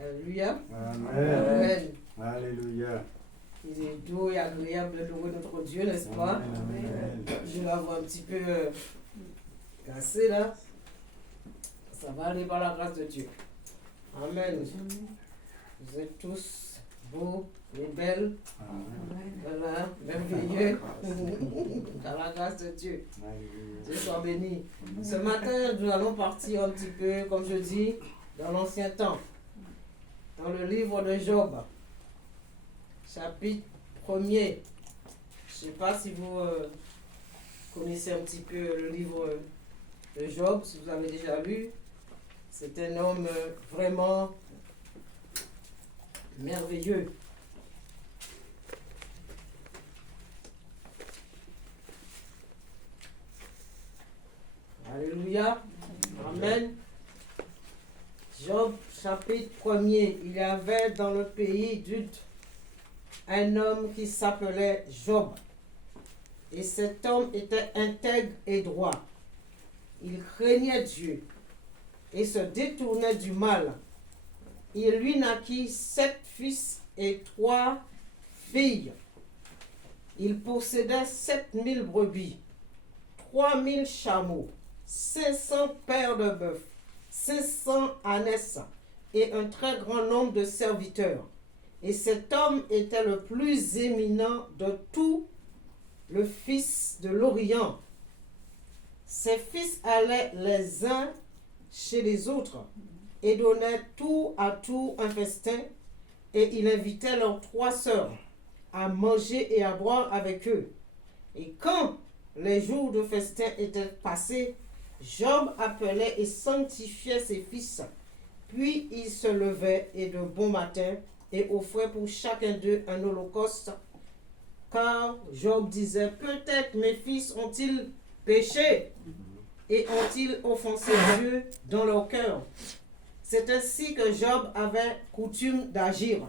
Alléluia. Amen. Amen. Alléluia. Il est doux et agréable de louer notre Dieu, n'est-ce pas? Amen. Je la vois un petit peu cassée là. Ça va aller par la grâce de Dieu. Amen. Vous êtes tous beaux et belles. Amen. Voilà, merveilleux. Dans la grâce de Dieu. Alléluia. Dieu soit béni. Ce matin, nous allons partir un petit peu, comme je dis, dans l'ancien temps. Dans le livre de Job. Chapitre 1er. Je ne sais pas si vous connaissez un petit peu le livre de Job, si vous avez déjà lu. C'est un homme vraiment merveilleux. Alléluia. Amen. Job, chapitre 1er. Il y avait dans le pays d'Ud un homme qui s'appelait Job. Et cet homme était intègre et droit. Il craignait Dieu et se détournait du mal. Il lui naquit 7 fils et 3 filles. Il possédait 7000 brebis, 3000 chameaux, 500 paires de bœufs, 500 ânesses et un très grand nombre de serviteurs. Et cet homme était le plus éminent de tous le fils de l'Orient. Ses fils allaient les uns chez les autres et donnaient tour à tour un festin, et il invitait leurs 3 sœurs à manger et à boire avec eux. Et quand les jours de festin étaient passés, Job appelait et sanctifiait ses fils. Puis il se levait et de bon matin et offrait pour chacun d'eux un holocauste. Car Job disait, peut-être mes fils ont-ils péché et ont-ils offensé Dieu dans leur cœur. C'est ainsi que Job avait coutume d'agir.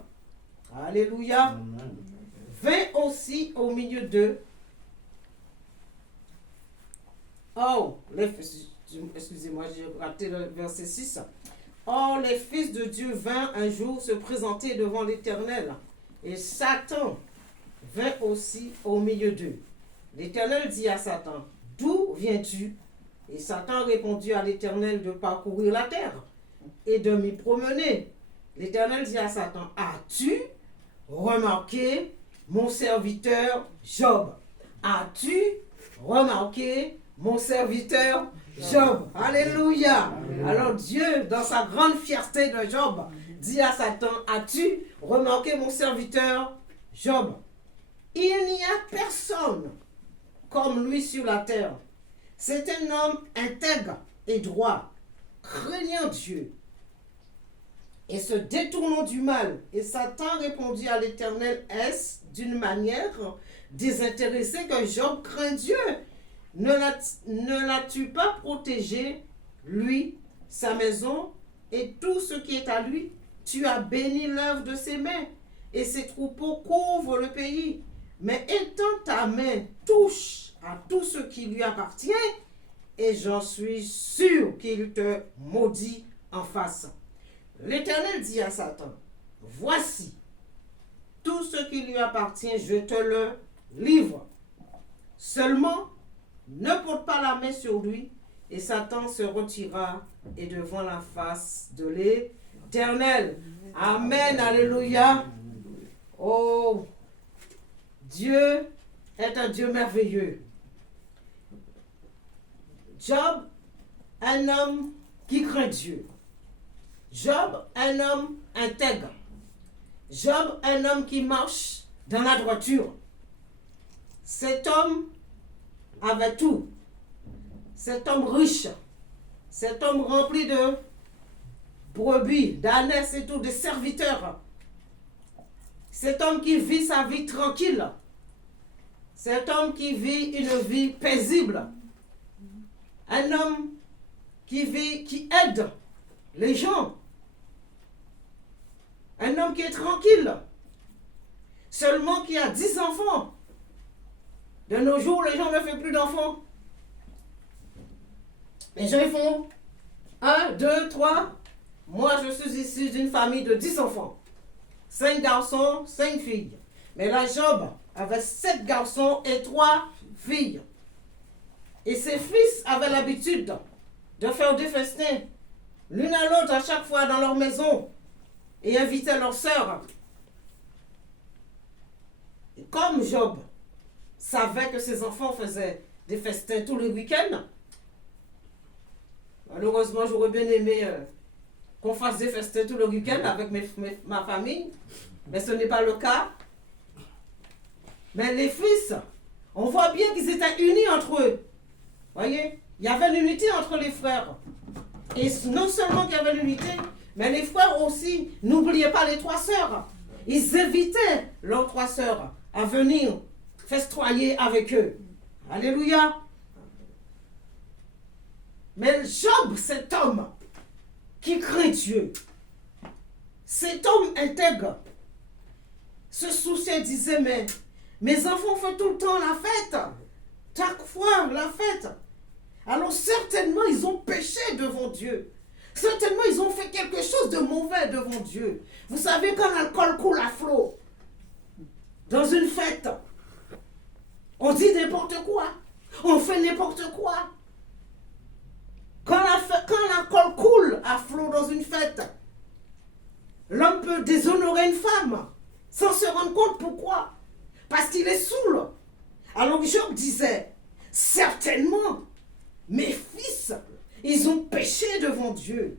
Alléluia. Amen. Vint aussi au milieu d'eux. Oh, excusez-moi, j'ai raté le verset 6. Or, les fils de Dieu vinrent un jour se présenter devant l'Éternel, et Satan vint aussi au milieu d'eux. L'Éternel dit à Satan, d'où viens-tu? Et Satan répondit à l'Éternel de parcourir la terre et de m'y promener. L'Éternel dit à Satan, as-tu remarqué mon serviteur Job? As-tu remarqué mon serviteur Job? Alléluia. Amen. Alors Dieu, dans sa grande fierté de Job, dit à Satan, as-tu remarqué mon serviteur Job? Il n'y a personne comme lui sur la terre. C'est un homme intègre et droit, craignant Dieu et se détournant du mal. Et Satan répondit à l'Éternel, est-ce d'une manière désintéressée que Job craint Dieu? Ne l'as-tu pas protégé, lui, sa maison et tout ce qui est à lui? Tu as béni l'œuvre de ses mains et ses troupeaux couvrent le pays. Mais étends ta main, touche à tout ce qui lui appartient et j'en suis sûr qu'il te maudit en face. L'Éternel dit à Satan, voici, tout ce qui lui appartient, je te le livre. Seulement, ne porte pas la main sur lui. Et Satan se retira et devant la face de l'Éternel. Amen, alléluia. Oh, Dieu est un Dieu merveilleux. Job, un homme qui craint Dieu. Job, un homme intègre. Job, un homme qui marche dans la droiture. Cet homme avait tout. Cet homme riche. Cet homme rempli de brebis, d'ânesses et tout, de serviteurs. Cet homme qui vit sa vie tranquille. Cet homme qui vit une vie paisible. Un homme qui vit, qui aide les gens. Un homme qui est tranquille. Seulement qui a 10 enfants. De nos jours, les gens ne font plus d'enfants. Les gens ils font 1, 2, 3. moi je suis issu d'une famille de 10 enfants. 5 garçons, 5 filles. Mais là, Job avait 7 garçons et 3 filles. Et ses fils avaient l'habitude de faire des festins, l'une à l'autre à chaque fois dans leur maison, et invitaient leurs sœurs. Et comme Job savait que ses enfants faisaient des festins tous les week-ends, malheureusement, j'aurais bien aimé qu'on fasse des festins tous les week-ends avec ma famille, mais ce n'est pas le cas. Mais les fils, on voit bien qu'ils étaient unis entre eux. Voyez, il y avait l'unité entre les frères. Et non seulement qu'il y avait l'unité, mais les frères aussi, n'oubliez pas les 3 sœurs. Ils invitaient leurs 3 sœurs à venir festoyer avec eux. Alléluia. Mais Job, cet homme qui craint Dieu, cet homme intègre, se souciait, disait, mais mes enfants font tout le temps la fête. Chaque fois, la fête. Alors certainement, ils ont péché devant Dieu. Certainement, ils ont fait quelque chose de mauvais devant Dieu. Vous savez, quand l'alcool coule à flot, dans une fête, on dit n'importe quoi. On fait n'importe quoi. Quand l'alcool coule à flot dans une fête, l'homme peut déshonorer une femme sans se rendre compte pourquoi. Parce qu'il est saoul. Alors Job disait, certainement, mes fils, ils ont péché devant Dieu.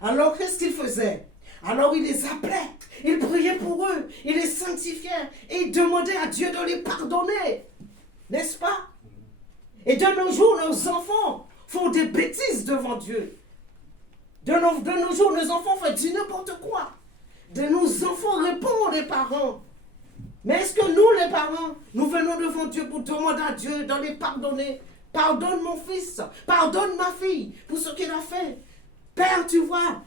Alors qu'est-ce qu'il faisait? Alors il les appelait, il priait pour eux, il les sanctifiait et il demandait à Dieu de les pardonner. N'est-ce pas? Et de nos jours, nos enfants font des bêtises devant Dieu. De nos jours, nos enfants font du n'importe quoi. De nos enfants répondent les parents. Mais est-ce que nous, les parents, nous venons devant Dieu pour demander à Dieu de les pardonner? Pardonne mon fils, pardonne ma fille pour ce qu'il a fait. Père, tu vois,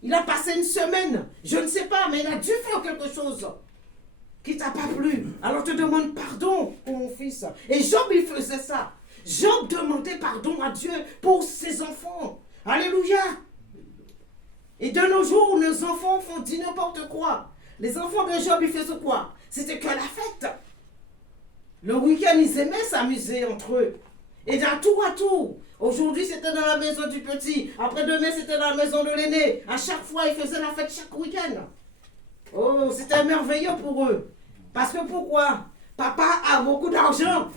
il a passé une semaine, je ne sais pas, mais il a dû faire quelque chose qui t'a pas plu. Alors te demande pardon pour mon fils. Et Job, il faisait ça. Job demandait pardon à Dieu pour ses enfants. Alléluia. Et de nos jours, nos enfants font du n'importe quoi. Les enfants de Job, ils faisaient quoi? C'était que la fête. Le week-end, ils aimaient s'amuser entre eux. Et d'un tour à tour. Aujourd'hui, c'était dans la maison du petit. Après-demain, c'était dans la maison de l'aîné. À chaque fois, ils faisaient la fête chaque week-end. Oh, c'était merveilleux pour eux. Parce que pourquoi? Papa a beaucoup d'argent.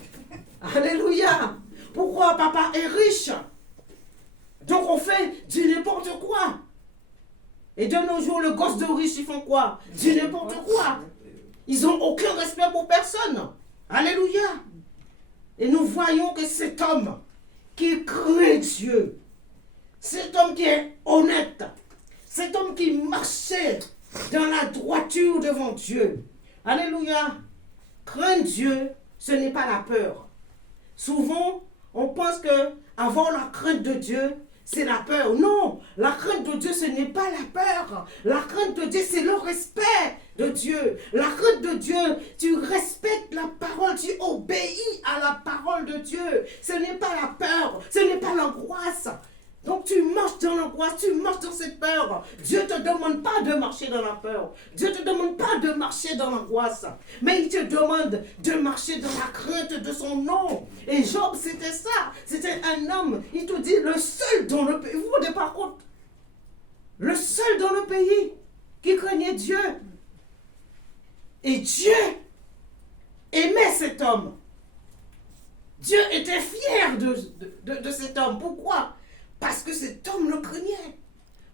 Alléluia. Pourquoi? Papa est riche. Donc on fait du n'importe quoi. Et de nos jours, le gosse de riche, ils font quoi? Du n'importe quoi. Ils n'ont aucun respect pour personne. Alléluia. Et nous voyons que cet homme qui craint Dieu, cet homme qui est honnête, cet homme qui marchait dans la droiture devant Dieu. Alléluia. Craindre Dieu, ce n'est pas la peur. Souvent, on pense que avoir la crainte de Dieu, c'est la peur. Non, la crainte de Dieu, ce n'est pas la peur. La crainte de Dieu, c'est le respect de Dieu. La crainte de Dieu, tu respectes la parole, tu obéis à la parole de Dieu. Ce n'est pas la peur, ce n'est pas l'angoisse. Donc tu marches dans l'angoisse, tu marches dans cette peur. Dieu ne te demande pas de marcher dans la peur. Dieu ne te demande pas de marcher dans l'angoisse. Mais il te demande de marcher dans la crainte de son nom. Et Job, c'était ça. C'était un homme, il te dit, le seul dans le pays. Vous vous rendez pas compte? Le seul dans le pays qui craignait Dieu. Et Dieu aimait cet homme. Dieu était fier de cet homme. Pourquoi? Parce que cet homme le craignait.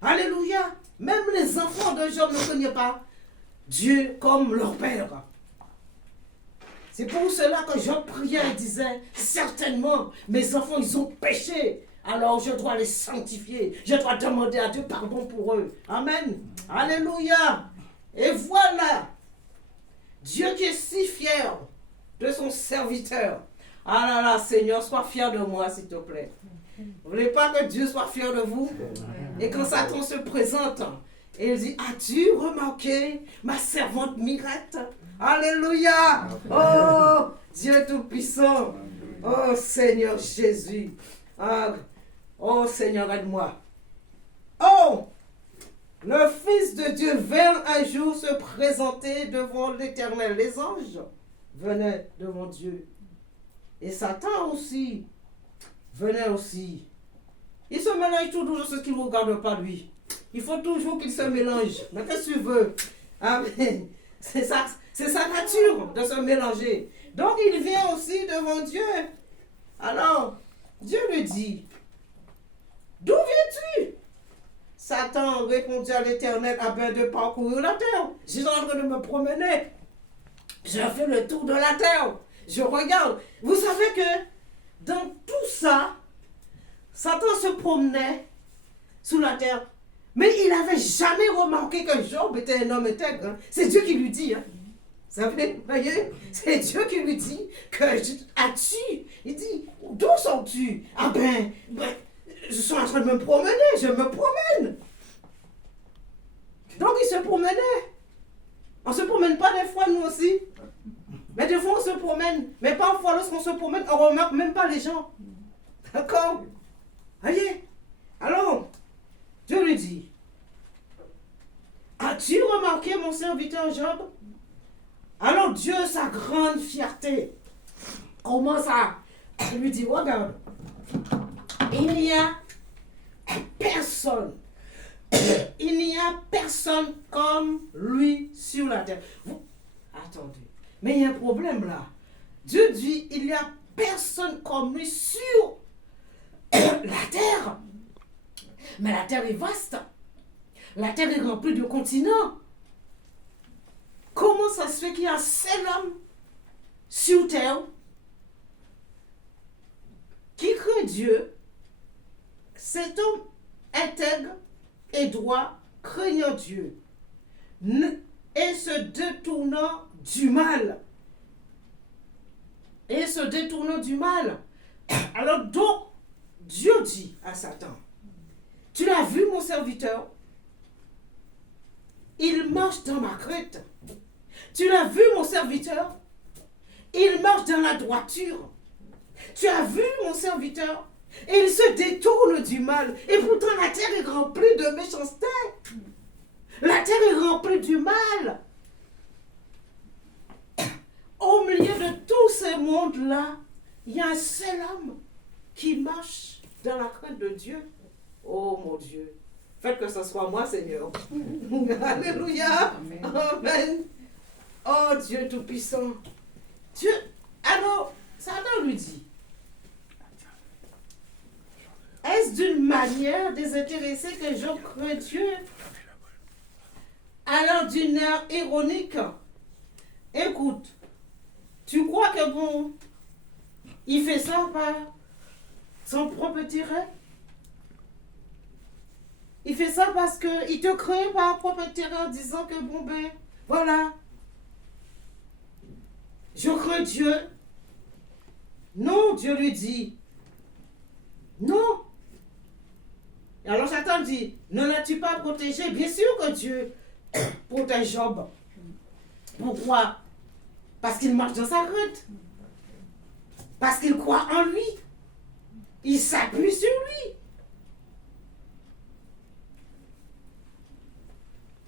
Alléluia. Même les enfants de Job ne craignaient pas Dieu comme leur père. C'est pour cela que Job priait et disait, certainement, mes enfants, ils ont péché. Alors je dois les sanctifier. Je dois demander à Dieu pardon pour eux. Amen. Alléluia. Et voilà, Dieu qui est si fier de son serviteur. Ah là là, Seigneur, sois fier de moi, s'il te plaît. Vous ne voulez pas que Dieu soit fier de vous? Et quand Satan se présente, et il dit, as-tu remarqué ma servante Mirette? Alléluia! Oh, Dieu Tout-Puissant! Oh, Seigneur Jésus! Oh, Seigneur, aide-moi! Oh! le Fils de Dieu vint un jour se présenter devant l'Éternel. Les anges venaient devant Dieu. Et Satan aussi venait aussi. Il se mélange toujours de ce qui ne regarde pas lui. Il faut toujours qu'il se mélange. Mais qu'est-ce que tu veux? Amen. C'est sa nature de se mélanger. Donc il vient aussi devant Dieu. Alors, Dieu lui dit, d'où viens-tu? Satan répondit à l'Éternel, afin de parcourir la terre. Je suis en train de me promener. Je fais le tour de la terre. Je regarde. Vous savez que dans tout ça, Satan se promenait sous la terre. Mais il n'avait jamais remarqué que Job était un homme intègre. Hein. C'est Dieu qui lui dit. Hein. Vous savez, voyez, c'est Dieu qui lui dit que as-tu? Il dit, d'où sors-tu? Ah ben, je suis en train de me promener, je me promène. Donc il se promenait. On ne se promène pas des fois nous aussi. Mais des fois on se promène. Mais parfois lorsqu'on se promène, on ne remarque même pas les gens. D'accord? Voyez? Alors, Dieu lui dit, as-tu remarqué mon serviteur Job? Alors Dieu, sa grande fierté, commence à lui dire, regarde, il n'y a personne comme lui sur la terre. Attendez, mais il y a un problème là. Dieu dit, il n'y a personne comme lui sur la terre. Mais la terre est vaste. La terre est remplie de continents. Comment ça se fait qu'il y a un seul homme sur terre qui craint Dieu, cet homme intègre et droit, craignant Dieu, et se détournant du mal. Et se détournant du mal. Alors donc, Dieu dit à Satan, tu l'as vu mon serviteur? Il marche dans ma crainte. Tu l'as vu mon serviteur? Il marche dans la droiture. Tu as vu mon serviteur? Il se détourne du mal. Et pourtant la terre est remplie de méchanceté. La terre est remplie du mal. Au milieu de tous ces mondes-là, il y a un seul homme qui marche dans la crainte de Dieu. Oh mon Dieu. Faites que ce soit moi, Seigneur. Alléluia. Amen. Amen. Oh Dieu Tout-Puissant. Dieu. Alors, Satan lui dit, est-ce d'une manière désintéressée que je crains Dieu? Alors d'une air ironique, écoute, tu crois que bon, il fait ça par son propre intérêt? Il fait ça parce qu'il te craint par propre intérêt en disant que bon ben, voilà, je crains Dieu. Non, Dieu lui dit, non. Alors Satan dit, ne l'as-tu pas protégé? Bien sûr que Dieu protège Job. Pourquoi? Parce qu'il marche dans sa crainte. Parce qu'il croit en lui. Il s'appuie sur lui.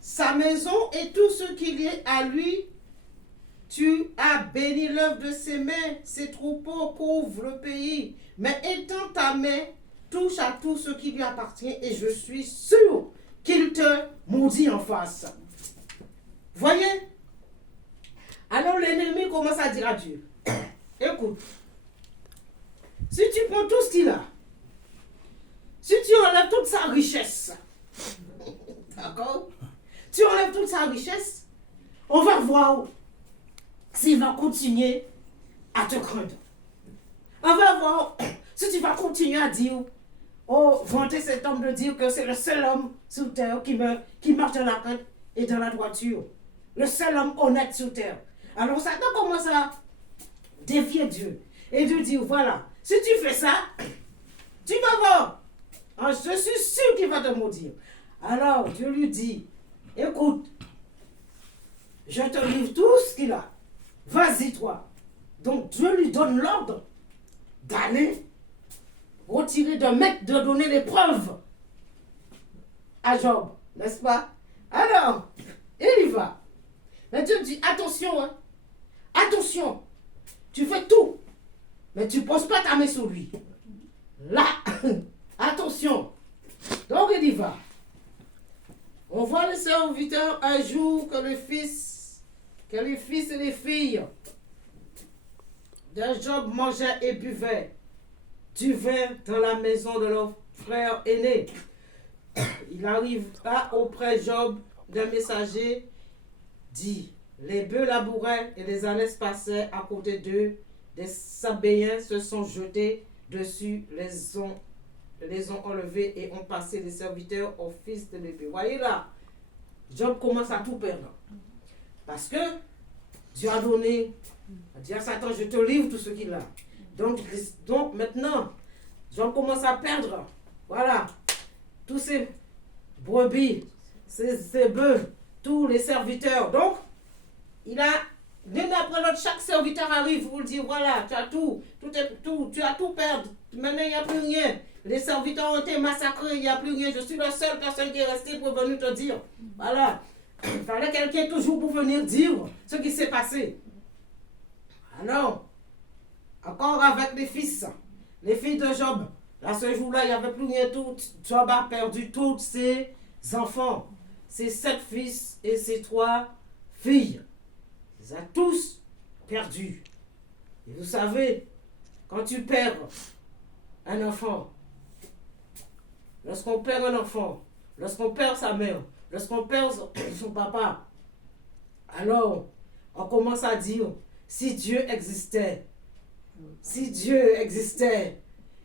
Sa maison et tout ce qu'il y a à lui, tu as béni l'œuvre de ses mains, ses troupeaux couvrent le pays. Mais étends ta main, touche à tout ce qui lui appartient et je suis sûr qu'il te maudit en face. Voyez? Alors l'ennemi commence à dire à Dieu, écoute, si tu prends tout ce qu'il a, si tu enlèves toute sa richesse, d'accord? Tu enlèves toute sa richesse, on va voir s'il va continuer à te craindre. On va voir si tu vas continuer à dire, oh, vanter cet homme de dire que c'est le seul homme sur terre qui marche dans la crainte et dans la droiture. Le seul homme honnête sur terre. Alors Satan commence à défier Dieu et de dire, voilà, si tu fais ça, tu vas voir. Je suis sûr qu'il va te maudire. Alors Dieu lui dit, écoute, je te livre tout ce qu'il a. Vas-y toi. Donc Dieu lui donne l'ordre d'aller retirer, de donner les preuves à Job. N'est-ce pas? Alors, il y va. Mais Dieu dit, attention, hein. Attention. Tu fais tout. Mais tu ne poses pas ta main sur lui. Là, attention. Donc il y va. On voit les serviteurs un jour que les fils et les filles de Job mangeaient et buvaient du vin dans la maison de leur frère aîné. Il arriva auprès de Job d'un messager, dit, les bœufs labouraient et les ânes passaient à côté d'eux, des Sabéens se sont jetés dessus, les ont enlevés et ont passé les serviteurs aux fils de Lévi. Voyez là, Job commence à tout perdre. Parce que Dieu a donné, Dieu à Satan, je te livre tout ce qu'il a. Donc maintenant, Job commence à perdre. Voilà, tous ces brebis, ces bœufs, tous les serviteurs. Donc, il a, l'un après l'autre, chaque serviteur arrive pour lui dire, voilà, tu as tout, tu as tout perdu. Maintenant, il n'y a plus rien. Les serviteurs ont été massacrés, il n'y a plus rien. Je suis la seule personne qui est restée pour venir te dire. Voilà. Il fallait quelqu'un toujours pour venir dire ce qui s'est passé. Alors, encore avec les fils, les filles de Job. À ce jour-là, il n'y avait plus rien. Tout. Job a perdu tous ses enfants. Ses 7 fils et ses 3 filles. Il les a tous perdus. Et vous savez, quand tu perds un enfant, lorsqu'on perd un enfant, lorsqu'on perd sa mère, lorsqu'on perd son papa, alors on commence à dire, si Dieu existait,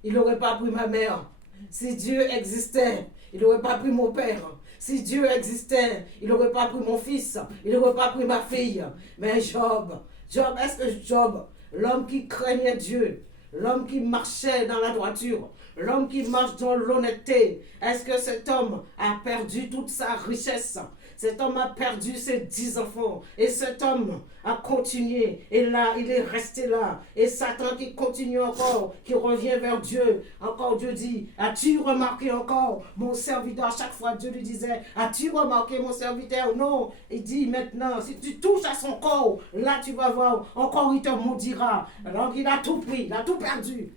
il n'aurait pas pris ma mère. Si Dieu existait, il n'aurait pas pris mon père. Si Dieu existait, il n'aurait pas pris mon fils. Il n'aurait pas pris ma fille. Mais Job, est-ce que Job, l'homme qui craignait Dieu, l'homme qui marchait dans la droiture, l'homme qui marche dans l'honnêteté, est-ce que cet homme a perdu toute sa richesse? Cet homme a perdu ses 10 enfants. Et cet homme a continué. Et là, il est resté là. Et Satan qui continue encore, qui revient vers Dieu. Encore Dieu dit, as-tu remarqué encore mon serviteur? À chaque fois, Dieu lui disait, as-tu remarqué mon serviteur? Non. Il dit maintenant, si tu touches à son corps, là tu vas voir, encore il te maudira. Alors il a tout pris, il a tout perdu.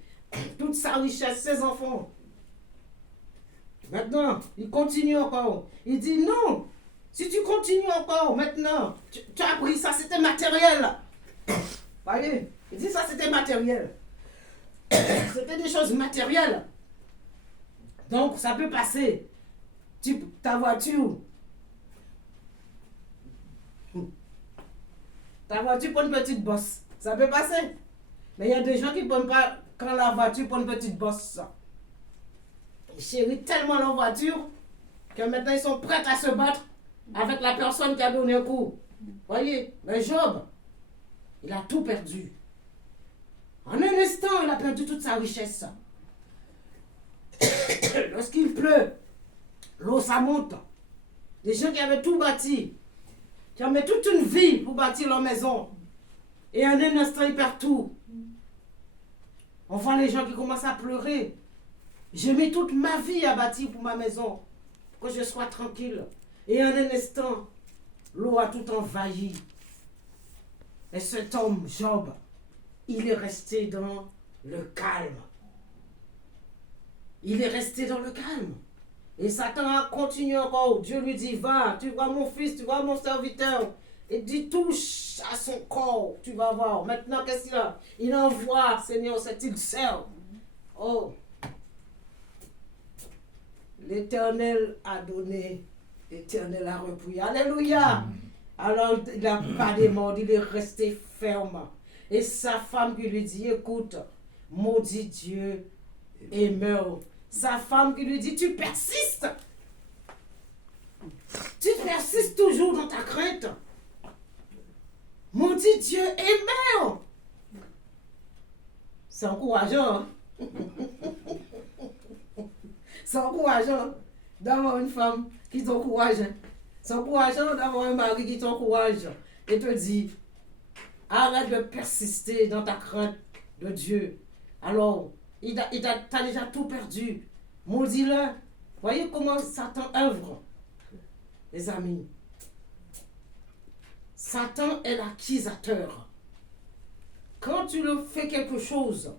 Toute sa richesse, ses enfants. Maintenant, il continue encore. Il dit non. Si tu continues encore maintenant, tu as pris ça, c'était matériel. Voyez, il dit ça, c'était matériel. C'était des choses matérielles. Donc, ça peut passer. Ta voiture pour une petite bosse. Ça peut passer. Mais il y a des gens qui ne prennent pas quand la voiture pour une petite bosse. Ils chérissent tellement leur voiture que maintenant ils sont prêts à se battre avec la personne qui a donné un coup. Voyez, mais Job, il a tout perdu. En un instant, il a perdu toute sa richesse. Lorsqu'il pleut, l'eau ça monte. Des gens qui avaient tout bâti, qui avaient toute une vie pour bâtir leur maison. Et en un instant, ils perdent tout. On voit les gens qui commencent à pleurer. J'ai mis toute ma vie à bâtir pour ma maison, pour que je sois tranquille. Et en un instant, l'eau a tout envahi. Et cet homme, Job, il est resté dans le calme. Il est resté dans le calme. Et Satan a continué encore. Dieu lui dit, va, tu vois mon fils, tu vois mon serviteur. Il dit, touche à son corps, tu vas voir. Maintenant, qu'est-ce qu'il a? Il envoie, Seigneur, cet ulcère. Oh, l'Éternel a donné, l'Éternel a repris. Alléluia. Alors, il n'a pas démordu, il est resté ferme. Et sa femme qui lui dit, écoute, maudit Dieu et meurs. Sa femme qui lui dit, tu persistes. Tu persistes toujours dans ta crainte. Maudit Dieu et meurs. C'est encourageant. Hein? C'est encourageant d'avoir une femme qui t'encourage. C'est encourageant d'avoir un mari qui t'encourage et te dit, arrête de persister dans ta crainte de Dieu. Alors, t'as déjà tout perdu. Maudis-le. Voyez comment Satan œuvre. les amis. Satan est l'accusateur. Quand tu le fais quelque chose,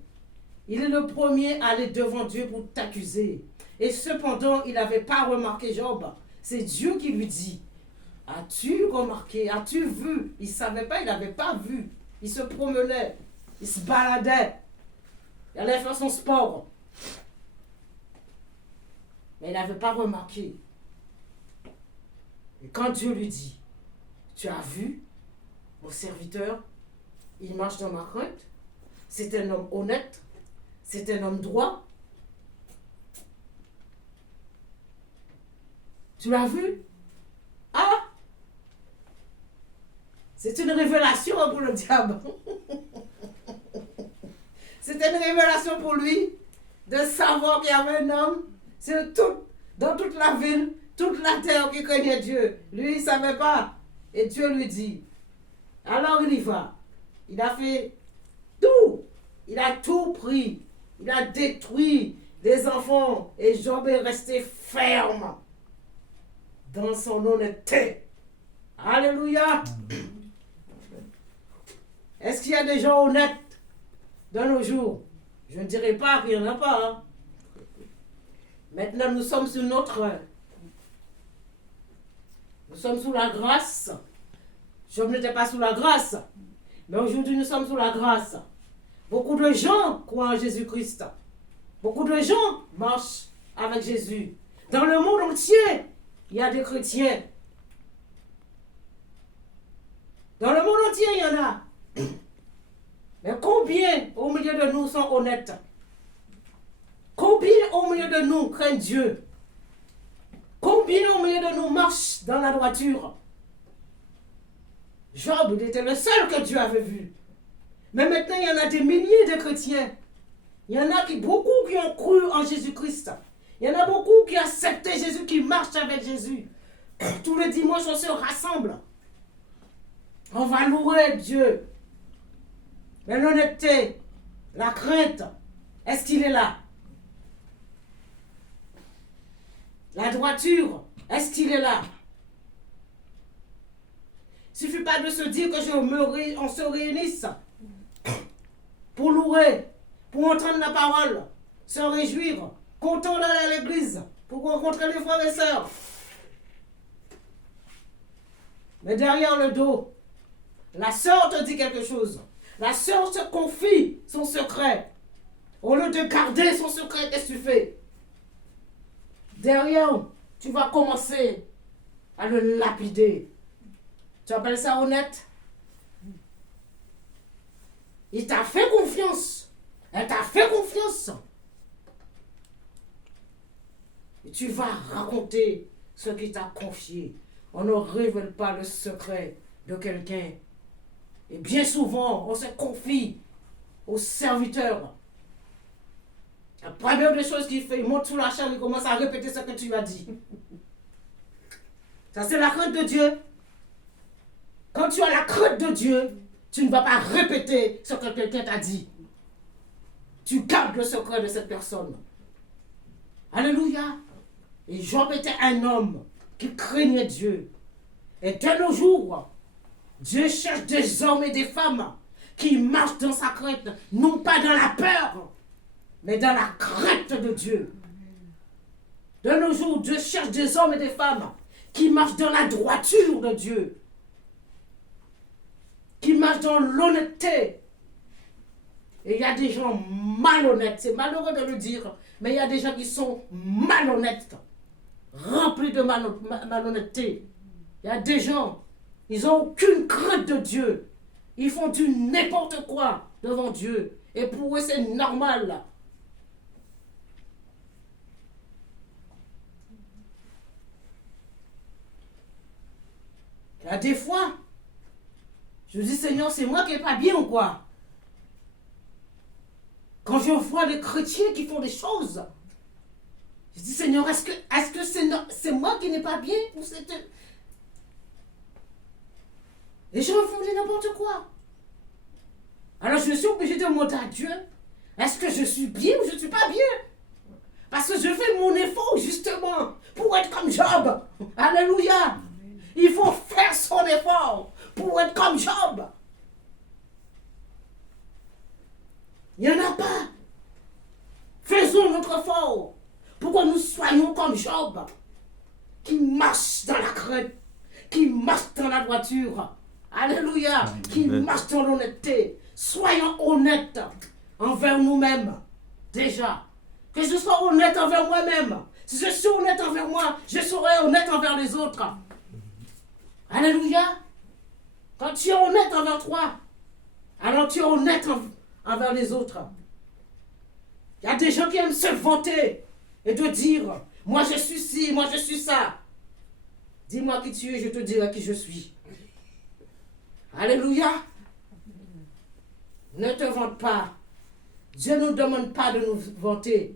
il est le premier à aller devant Dieu pour t'accuser. Et cependant, il n'avait pas remarqué Job. C'est Dieu qui lui dit, as-tu remarqué, as-tu vu? Il ne savait pas, il n'avait pas vu. Il se promenait, il se baladait, il allait faire son sport. Mais il n'avait pas remarqué. Et quand Dieu lui dit, tu as vu, mon serviteur, il marche dans ma crainte, c'est un homme honnête, c'est un homme droit. Tu l'as vu? Ah! C'est une révélation pour le diable. C'était une révélation pour lui de savoir qu'il y avait un homme dans toute la ville, toute la terre qui craignait Dieu. Lui, il ne savait pas. Et Dieu lui dit. Alors il y va. Il a fait tout. Il a tout pris. Il a détruit les enfants. Et Job est resté ferme dans son honnêteté. Alléluia. Est-ce qu'il y a des gens honnêtes dans nos jours? Je ne dirais pas qu'il n'y en a pas. Hein. Maintenant, nous sommes sous Nous sommes sous la grâce. Job n'était pas sous la grâce. Mais aujourd'hui, nous sommes sous la grâce. Beaucoup de gens croient en Jésus-Christ. Beaucoup de gens marchent avec Jésus. Dans le monde entier, il y a des chrétiens. Dans le monde entier, il y en a. Mais combien au milieu de nous sont honnêtes? Combien au milieu de nous craignent Dieu? Combien au milieu de nous marchent dans la droiture? Job, il était le seul que Dieu avait vu. Mais maintenant, il y en a des milliers de chrétiens. Il y en a beaucoup qui ont cru en Jésus-Christ. Il y en a beaucoup qui acceptent Jésus, qui marchent avec Jésus. Tous les dimanches, on se rassemble. On va louer Dieu. Mais l'honnêteté, la crainte, est-ce qu'il est là? La droiture, est-ce qu'il est là? Il ne suffit pas de se dire que on se réunisse pour louer, pour entendre la parole, se réjouir, content d'aller à l'église, pour rencontrer les frères et sœurs. Mais derrière le dos, la sœur te dit quelque chose. La sœur te confie son secret. Au lieu de garder son secret, qu'est-ce que tu fais? Derrière, tu vas commencer à le lapider. Tu appelles ça honnête? Il t'a fait confiance. Elle t'a fait confiance. Et tu vas raconter ce qu'il t'a confié. On ne révèle pas le secret de quelqu'un. Et bien souvent, on se confie au serviteur. La première des choses qu'il fait, il monte sous la chair, il commence à répéter ce que tu lui as dit. Ça, c'est la crainte de Dieu. Quand tu as la crainte de Dieu, tu ne vas pas répéter ce que quelqu'un t'a dit. Tu gardes le secret de cette personne. Alléluia. Et Job était un homme qui craignait Dieu. Et de nos jours, Dieu cherche des hommes et des femmes qui marchent dans sa crainte, non pas dans la peur, mais dans la crainte de Dieu. De nos jours, Dieu cherche des hommes et des femmes qui marchent dans la droiture de Dieu, qui marchent dans l'honnêteté. Et il y a des gens malhonnêtes, c'est malheureux de le dire, mais il y a des gens qui sont malhonnêtes, remplis de malhonnêteté. Il y a des gens, ils n'ont aucune crainte de Dieu. Ils font du n'importe quoi devant Dieu. Et pour eux, c'est normal. Il y a des fois, je dis, Seigneur, c'est moi qui n'ai pas bien ou quoi? Quand je vois les chrétiens qui font des choses, je dis, Seigneur, est-ce que c'est moi qui n'ai pas bien ou c'est eux? Les gens font n'importe quoi. Alors je suis obligée de demander à Dieu, est-ce que je suis bien ou je ne suis pas bien? Parce que je fais mon effort justement pour être comme Job. Alléluia. Il faut faire son effort pour être comme Job. Il n'y en a pas. Faisons notre effort pour que nous soyons comme Job, qui marche dans la crainte, qui marche dans la droiture. Alléluia. Qui marche dans l'honnêteté. Soyons honnêtes envers nous-mêmes. Déjà. Que je sois honnête envers moi-même. Si je suis honnête envers moi, je serai honnête envers les autres. Alléluia. Quand tu es honnête envers toi, alors tu es honnête envers les autres. Il y a des gens qui aiment se vanter et de dire, moi je suis ci, moi je suis ça. Dis-moi qui tu es, je te dirai qui je suis. Alléluia. Ne te vante pas. Dieu ne nous demande pas de nous vanter.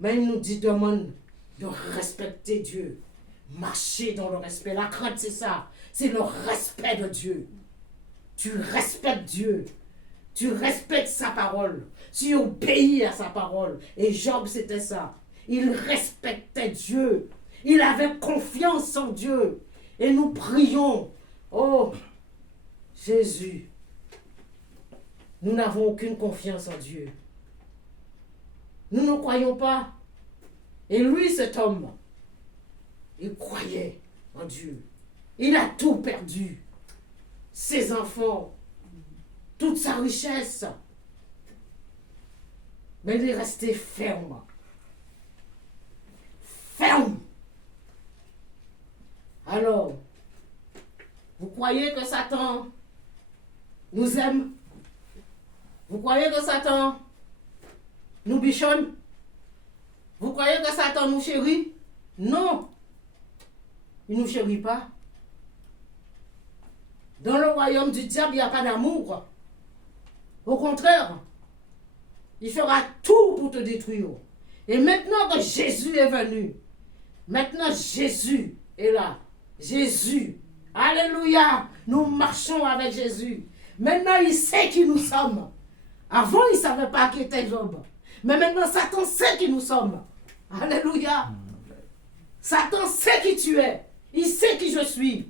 Mais il nous demande de respecter Dieu. Marcher dans le respect. La crainte, c'est ça. C'est le respect de Dieu. Tu respectes Dieu. Tu respectes sa parole. Tu obéis à sa parole. Et Job, c'était ça. Il respectait Dieu. Il avait confiance en Dieu. Et nous prions. Oh, Jésus. Nous n'avons aucune confiance en Dieu. Nous ne croyons pas. Et lui, cet homme, il croyait en Dieu. Il a tout perdu. Ses enfants, toute sa richesse. Mais il est resté ferme. Ferme. Alors, vous croyez que Satan nous aime? Vous croyez que Satan nous bichonne? Vous croyez que Satan nous chérit? Non. Il ne nous chérit pas. Dans le royaume du diable, il n'y a pas d'amour. Au contraire, il fera tout pour te détruire. Et maintenant que Jésus est venu, maintenant Jésus est là. Jésus, alléluia, nous marchons avec Jésus. Maintenant, il sait qui nous sommes. Avant, il ne savait pas qui était Job. Mais maintenant, Satan sait qui nous sommes. Alléluia. Satan sait qui tu es. Il sait qui je suis.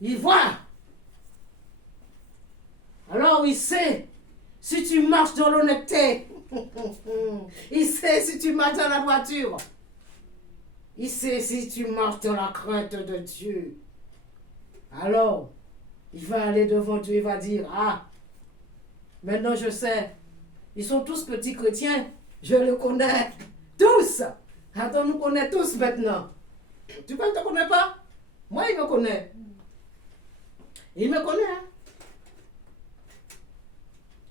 Il voit. Alors, il sait si tu marches dans l'honnêteté. Il sait si tu marches dans la voiture. Il sait si tu marches dans la crainte de Dieu. Alors, il va aller devant Dieu, il va dire, ah, maintenant je sais, ils sont tous petits chrétiens, je les connais tous. Attends, nous connaît tous maintenant. Tu crois que tu ne connais pas? Moi, il me connaît. Il me connaît. Hein?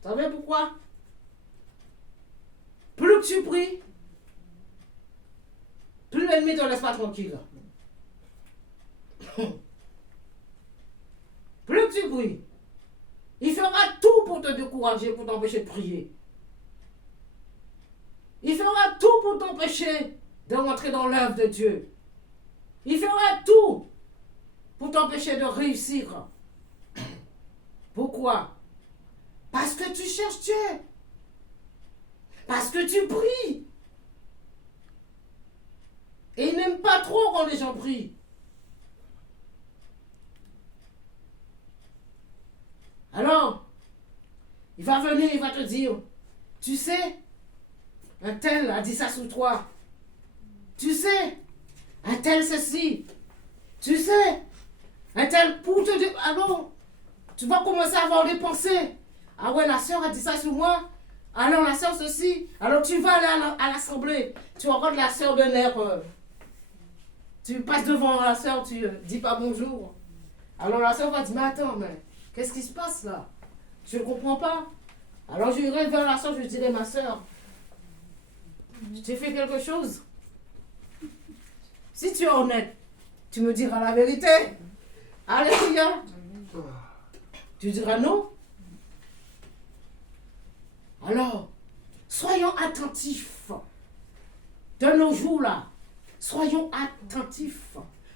Vous savez pourquoi? Plus que tu pries, plus l'ennemi ne te laisse pas tranquille. Plus que tu pries, il fera tout pour te décourager, pour t'empêcher de prier. Il fera tout pour t'empêcher de rentrer dans l'œuvre de Dieu. Il fera tout pour t'empêcher de réussir. Pourquoi? Parce que tu cherches Dieu. Parce que tu pries. Et il n'aime pas trop quand les gens prient. Alors, il va venir, il va te dire, tu sais, un tel a dit ça sur toi. Tu sais, un tel ceci. Tu sais, un tel pour te dire, alors, tu vas commencer à avoir des pensées. Ah ouais, la sœur a dit ça sur moi. Alors la sœur ceci. Alors tu vas aller à l'assemblée. Tu rencontres la sœur d'un air. Tu passes devant la sœur, tu dis pas bonjour. Alors la sœur va dire, mais attends, mais qu'est-ce qui se passe là? Je ne comprends pas. Alors je irai vers la sœur, je dirai, ma sœur, je t'ai fait quelque chose. Si tu es honnête, tu me diras la vérité. Alléluia. Tu diras non. Alors, soyons attentifs. De nos jours là, soyons attentifs.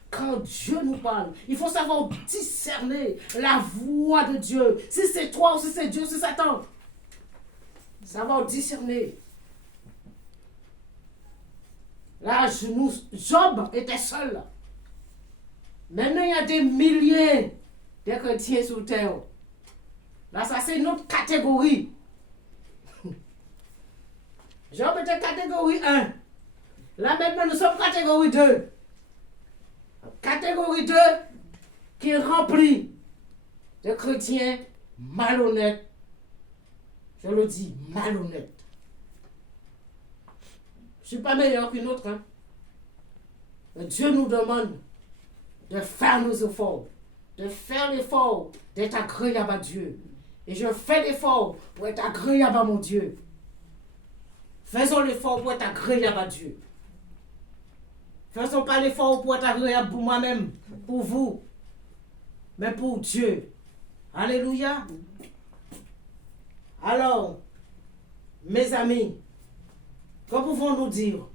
Quand Dieu nous parle, il faut savoir discerner la voix de Dieu. Si c'est toi ou si c'est Dieu, si c'est Satan. Savoir discerner. Là, Job était seul. Maintenant, il y a des milliers de chrétiens sur terre. Là, ça, c'est une autre catégorie. Job était catégorie 1. Là, maintenant, nous sommes catégorie 2. Catégorie 2 qui est remplie de chrétiens malhonnêtes. Je le dis, malhonnêtes. Je ne suis pas meilleur qu'une autre. Hein. Dieu nous demande de faire nos efforts, de faire l'effort d'être agréable à Dieu. Et je fais l'effort pour être agréable à mon Dieu. Faisons l'effort pour être agréable à Dieu. Faisons pas l'effort pour être agréable pour moi-même, pour vous, mais pour Dieu. Alléluia. Alors, mes amis, que pouvons-nous dire?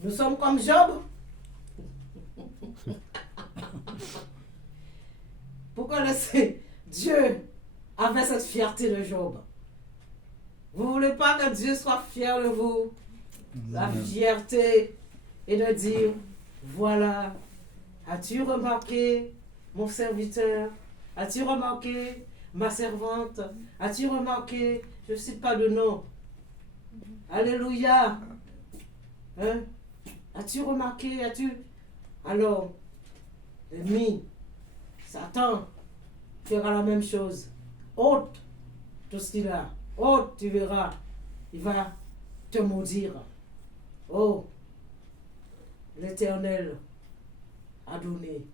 Nous sommes comme Job? Pourquoi Dieu avait cette fierté de Job? Vous ne voulez pas que Dieu soit fier de vous? La fierté est de dire, voilà, as-tu remarqué mon serviteur? As-tu remarqué ma servante? As-tu remarqué, je ne cite pas de nom. Alléluia. Hein? As-tu remarqué? Alors, l'ennemi, Satan, fera la même chose. Ôte tout ce qu'il a. Ôte, tu verras. Il va te maudire. Oh, l'Éternel a donné.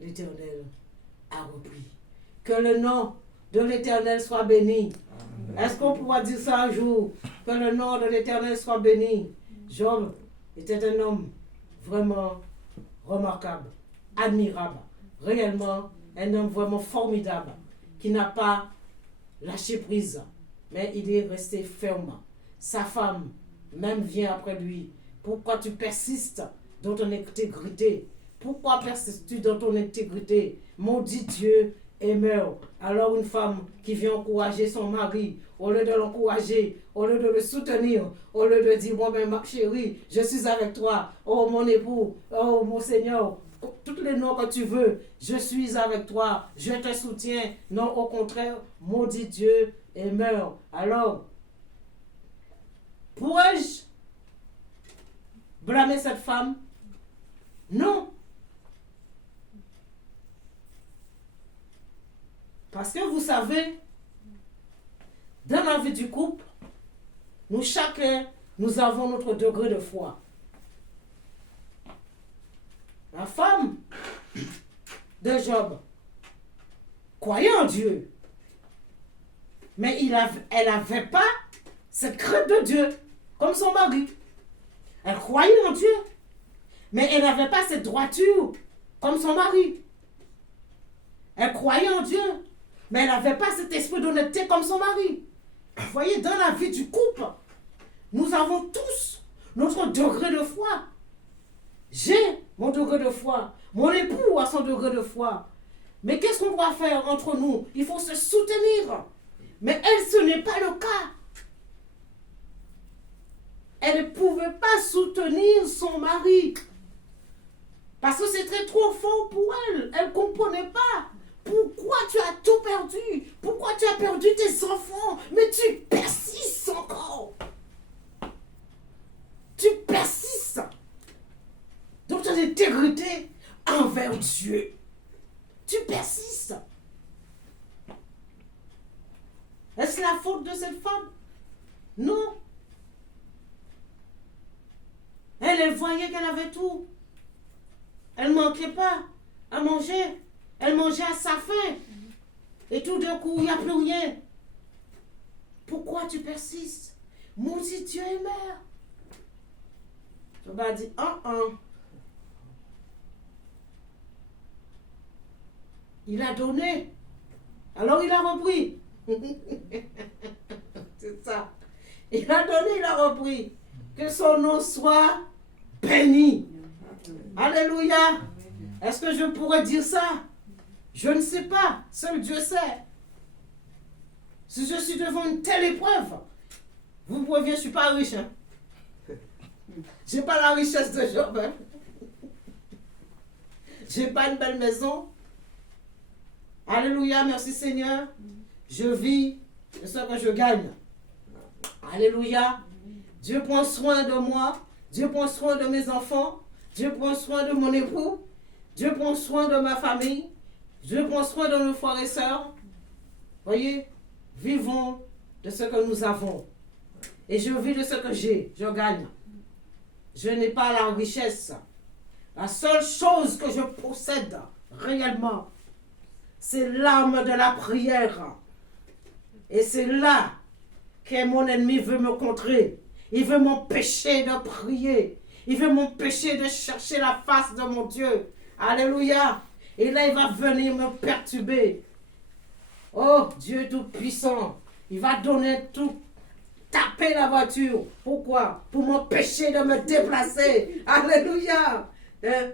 L'Éternel a repris. Que le nom de l'Éternel soit béni. Est-ce qu'on pourra dire ça un jour? Que le nom de l'Éternel soit béni. Job était un homme vraiment remarquable, admirable, réellement un homme vraiment formidable, qui n'a pas lâché prise, mais il est resté ferme. Sa femme même vient après lui. Pourquoi tu persistes dans ton intégrité? Pourquoi persistes-tu dans ton intégrité? Maudit Dieu et meurt. Alors une femme qui vient encourager son mari, au lieu de l'encourager, au lieu de le soutenir, au lieu de dire, bon ben ma chérie, je suis avec toi, oh mon époux, oh mon Seigneur, tous les noms que tu veux, je suis avec toi, je te soutiens. Non, au contraire, maudit Dieu et meurt. Alors, pourrais-je blâmer cette femme? Non. Parce que vous savez, dans la vie du couple, nous chacun, nous avons notre degré de foi. La femme de Job croyait en Dieu, mais elle n'avait pas cette crainte de Dieu, comme son mari. Elle croyait en Dieu, mais elle n'avait pas cette droiture, comme son mari. Elle croyait en Dieu, mais elle n'avait pas cet esprit d'honnêteté comme son mari. Vous voyez, dans la vie du couple, nous avons tous notre degré de foi. J'ai mon degré de foi. Mon époux a son degré de foi. Mais qu'est-ce qu'on doit faire entre nous? Il faut se soutenir. Mais elle, ce n'est pas le cas. Elle ne pouvait pas soutenir son mari. Parce que c'était trop fort pour elle. Elle ne comprenait pas. Pourquoi tu as tout perdu? Pourquoi tu as perdu tes enfants? Mais tu persistes encore. Tu persistes dans ton intégrité envers Dieu. Tu persistes. Est-ce la faute de cette femme? Non. Elle voyait qu'elle avait tout. Elle ne manquait pas à manger. Elle mangeait à sa faim. Et tout d'un coup, il n'y a plus rien. Pourquoi tu persistes? Maudit Dieu et mère. Job a dit, Il a donné. Alors il a repris. C'est ça. Il a donné, il a repris. Que son nom soit béni. Alléluia. Est-ce que je pourrais dire ça? Je ne sais pas. Seul Dieu sait. Si je suis devant une telle épreuve, vous pouvez, je ne suis pas riche. Hein? J'ai pas la richesse de Job. Hein. J'ai pas une belle maison. Alléluia, merci Seigneur. Je vis de ce que je gagne. Alléluia. Dieu prend soin de moi. Dieu prend soin de mes enfants. Dieu prend soin de mon époux. Dieu prend soin de ma famille. Dieu prend soin de nos frères et sœurs. Voyez, vivons de ce que nous avons. Et je vis de ce que j'ai. Je gagne. Je n'ai pas la richesse. La seule chose que je possède réellement, c'est l'âme de la prière. Et c'est là que mon ennemi veut me contrer. Il veut m'empêcher de prier. Il veut m'empêcher de chercher la face de mon Dieu. Alléluia. Et là, il va venir me perturber. Oh, Dieu Tout-Puissant. Il va donner tout. Taper la voiture. Pourquoi? Pour m'empêcher de me déplacer. Alléluia.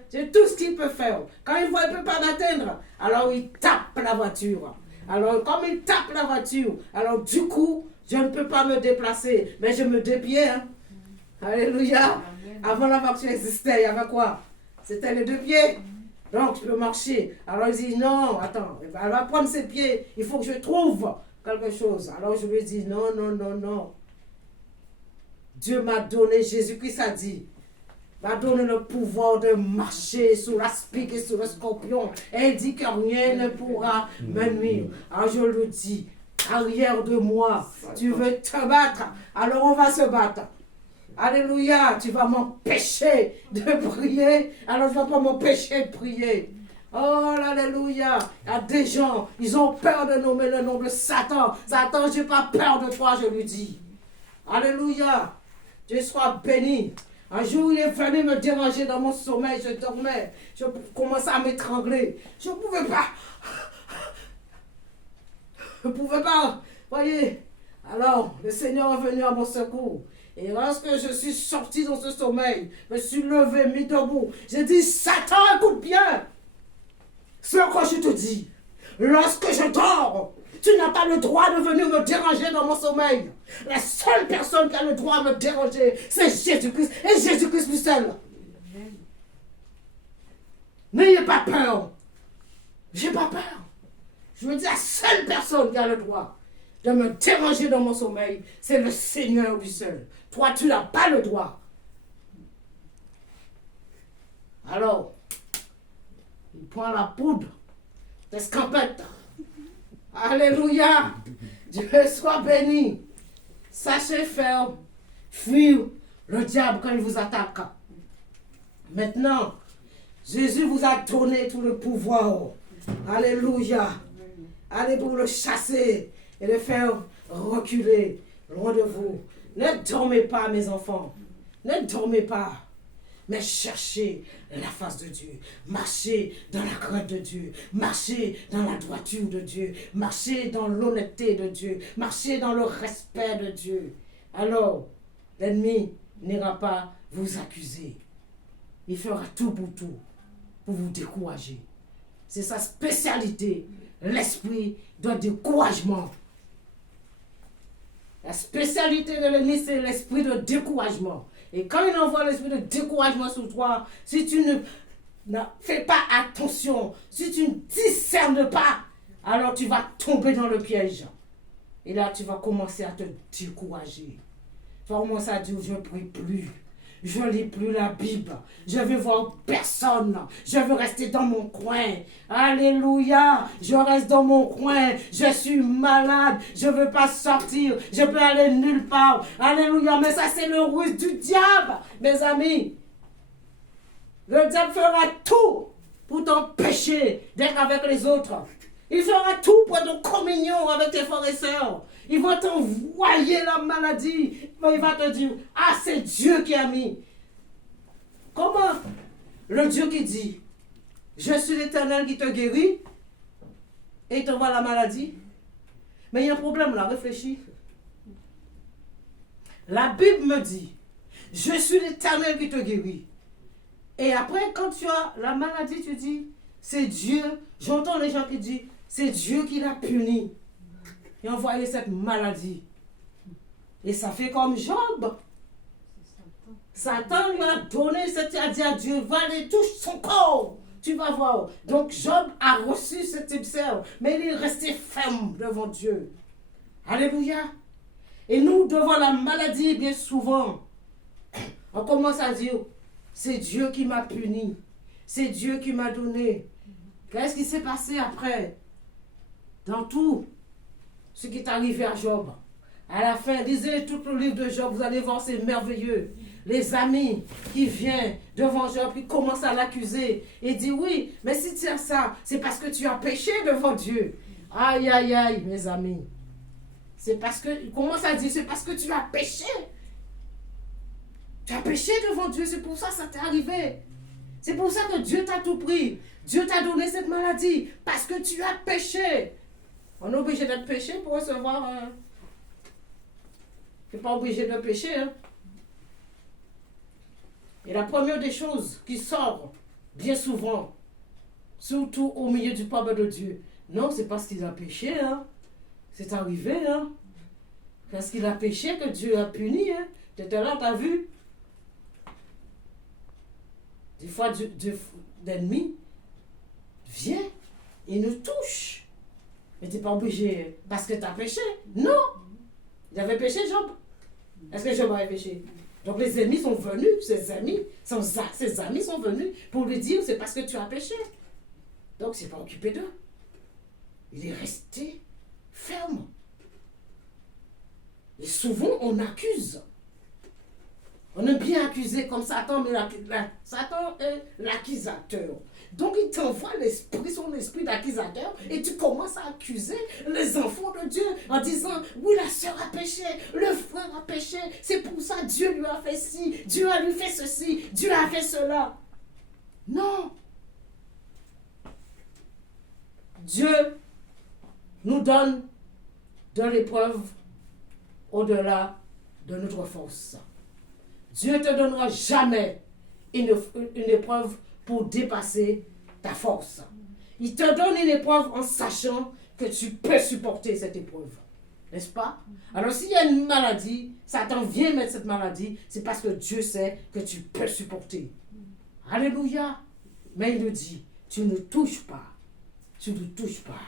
C'est tout ce qu'il peut faire. Quand il voit qu'il ne peut pas m'atteindre, alors il tape la voiture. Alors, comme il tape la voiture, alors du coup, je ne peux pas me déplacer. Mais je me dépiais. Hein. Alléluia. Amen. Avant la voiture existait, il y avait quoi? C'était les 2 pieds. Donc, je peux marcher. Alors, il dit, non, attends, elle va prendre ses pieds. Il faut que je trouve quelque chose. Alors, je lui dis, non, non, non, non. Dieu m'a donné, Jésus-Christ a dit, m'a donné le pouvoir de marcher sous la spique et sous le scorpion. Et il dit que rien ne pourra me nuire. Alors, je lui dis, arrière de moi, tu veux te battre, alors on va se battre. Alléluia, tu vas m'empêcher de prier, alors je ne vais pas m'empêcher de prier. Oh, alléluia. Il y a des gens, ils ont peur de nommer le nom de Satan. Satan, je n'ai pas peur de toi, je lui dis. Alléluia. Dieu soit béni. Un jour, il est venu me déranger dans mon sommeil, je dormais. Je commençais à m'étrangler. Je ne pouvais pas. Je ne pouvais pas. Voyez. Alors, le Seigneur est venu à mon secours. Et lorsque je suis sorti dans ce sommeil, je me suis levé, mis debout. J'ai dit, Satan, écoute bien. Ce que je te dis. Lorsque je dors, tu n'as pas le droit de venir me déranger dans mon sommeil. La seule personne qui a le droit de me déranger, c'est Jésus-Christ. Et Jésus-Christ lui seul. N'ayez pas peur. J'ai pas peur. Je me dis, la seule personne qui a le droit de me déranger dans mon sommeil, c'est le Seigneur lui seul. Toi, tu n'as pas le droit. Alors, il prend la poudre d'escampette. Alléluia. Dieu soit béni. Sachez faire fuir le diable quand il vous attaque. Maintenant, Jésus vous a donné tout le pouvoir. Alléluia. Allez pour le chasser et le faire reculer loin de vous. Ne dormez pas, mes enfants. Ne dormez pas. Mais cherchez la face de Dieu. Marchez dans la crainte de Dieu. Marchez dans la droiture de Dieu. Marchez dans l'honnêteté de Dieu. Marchez dans le respect de Dieu. Alors, l'ennemi n'ira pas vous accuser. Il fera tout pour vous décourager. C'est sa spécialité, l'esprit de découragement. La spécialité de l'ennemi, c'est l'esprit de découragement. Et quand il envoie l'esprit de découragement sur toi, si tu ne fais pas attention, si tu ne discernes pas, alors tu vas tomber dans le piège. Et là, tu vas commencer à te décourager. Tu vas commencer à dire, je ne prie plus. Je ne lis plus la Bible. Je ne vais voir personne. Je veux rester dans mon coin. Alléluia. Je reste dans mon coin. Je suis malade. Je ne veux pas sortir. Je peux aller nulle part. Alléluia. Mais ça, c'est le ruse du diable, mes amis. Le diable fera tout pour t'empêcher d'être avec les autres. Il fera tout pour être en communion avec tes frères et sœurs. Il va t'envoyer la maladie. Mais il va te dire, ah, c'est Dieu qui a mis. Comment? Le Dieu qui dit, je suis l'Éternel qui te guérit et il t'envoie la maladie. Mais il y a un problème là, réfléchis. La Bible me dit, je suis l'Éternel qui te guérit. Et après, quand tu as la maladie, tu dis, c'est Dieu. J'entends les gens qui disent, c'est Dieu qui l'a puni. Et envoyé cette maladie. Et ça fait comme Job. Satan lui a donné, il a dit à Dieu, va aller toucher son corps. Tu vas voir. Donc Job a reçu cette observe, mais il est resté ferme devant Dieu. Alléluia. Et nous, devant la maladie, bien souvent, on commence à dire, c'est Dieu qui m'a puni. C'est Dieu qui m'a donné. Qu'est-ce qui s'est passé après? Dans tout ce qui est arrivé à Job. À la fin, lisez tout le livre de Job, vous allez voir, c'est merveilleux. Les amis qui viennent devant Job, qui commencent à l'accuser et disent, oui, mais si tu as ça, c'est parce que tu as péché devant Dieu. Aïe, aïe, aïe, mes amis. C'est parce que, il commence à dire, c'est parce que tu as péché. Tu as péché devant Dieu, c'est pour ça que ça t'est arrivé. C'est pour ça que Dieu t'a tout pris. Dieu t'a donné cette maladie, parce que tu as péché. On est obligé d'être péché pour recevoir... Tu n'es pas obligé de pécher. Hein? Et la première des choses qui sort bien souvent, surtout au milieu du peuple de Dieu, non, c'est parce qu'il a péché. Hein? C'est arrivé. Hein? Parce qu'il a péché que Dieu a puni. Hein? Tu étais là, tu as vu? Des fois, l'ennemi vient et nous touche. Mais tu n'es pas obligé parce que tu as péché. Non! Il avait péché, Job. Est-ce que Job avait péché? Donc les ennemis sont venus, ses amis sont venus pour lui dire, c'est parce que tu as péché. Donc il ne s'est pas occupé d'eux. Il est resté ferme. Et souvent on accuse. On aime bien accuser comme Satan, mais Satan est l'accusateur. Donc il t'envoie son esprit d'accusateur et tu commences à accuser les enfants de Dieu en disant, oui, la sœur a péché, le frère a péché, c'est pour ça Dieu lui a fait ci, Dieu a lui fait ceci, Dieu a fait cela. Non. Dieu nous donne de l'épreuve au-delà de notre force. Dieu ne te donnera jamais une épreuve pour dépasser ta force. Il te donne une épreuve en sachant que tu peux supporter cette épreuve. N'est-ce pas? Alors s'il y a une maladie, Satan vient mettre cette maladie, c'est parce que Dieu sait que tu peux supporter. Alléluia. Mais il nous dit, tu ne touches pas. Tu ne touches pas.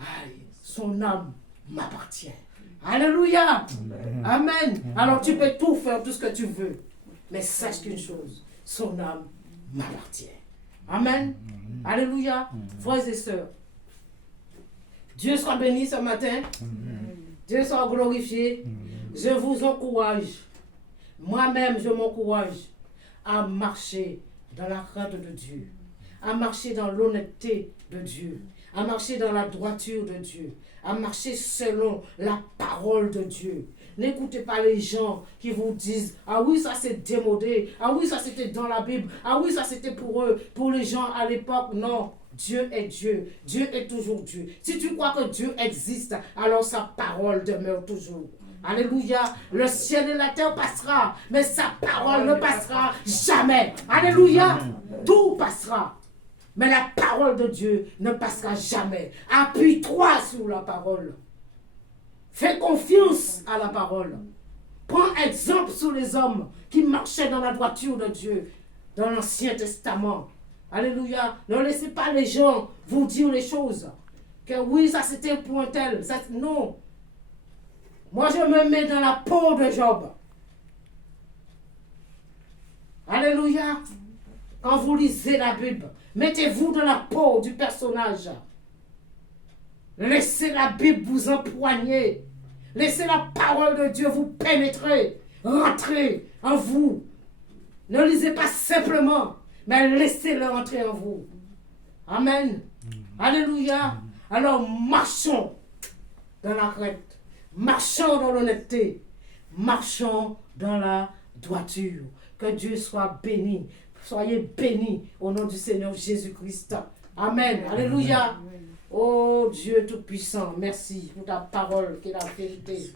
Aïe, son âme m'appartient. Alléluia. Amen. Amen. Alors tu peux tout faire, tout ce que tu veux. Mais sache qu'une chose, son âme m'appartient. Amen. Alléluia. Frères et sœurs, Dieu soit béni ce matin. Dieu soit glorifié. Je vous encourage, moi-même je m'encourage à marcher dans la crainte de Dieu, à marcher dans l'honnêteté de Dieu, à marcher dans la droiture de Dieu, à marcher selon la parole de Dieu. N'écoutez pas les gens qui vous disent, ah oui, ça c'est démodé, ah oui, ça c'était dans la Bible, ah oui, ça c'était pour eux, pour les gens à l'époque. Non, Dieu est Dieu, Dieu est toujours Dieu. Si tu crois que Dieu existe, alors sa parole demeure toujours. Alléluia, le ciel et la terre passera, mais sa parole ne passera jamais. Alléluia, tout passera. Mais la parole de Dieu ne passera jamais. Appuie-toi sur la parole. Fais confiance à la parole. Prends exemple sur les hommes qui marchaient dans la droiture de Dieu, dans l'Ancien Testament. Alléluia. Ne laissez pas les gens vous dire les choses. Que oui, ça c'était pour un tel. Ça, non. Moi, je me mets dans la peau de Job. Alléluia. Quand vous lisez la Bible, mettez-vous dans la peau du personnage. Laissez la Bible vous empoigner. Laissez la parole de Dieu vous pénétrer, rentrer en vous. Ne lisez pas simplement, mais laissez-le entrer en vous. Amen. Alléluia. Alors marchons dans la crainte. Marchons dans l'honnêteté. Marchons dans la droiture. Que Dieu soit béni. Soyez bénis au nom du Seigneur Jésus-Christ. Amen. Alléluia. Oh Dieu Tout-Puissant, merci pour ta parole qui est la vérité.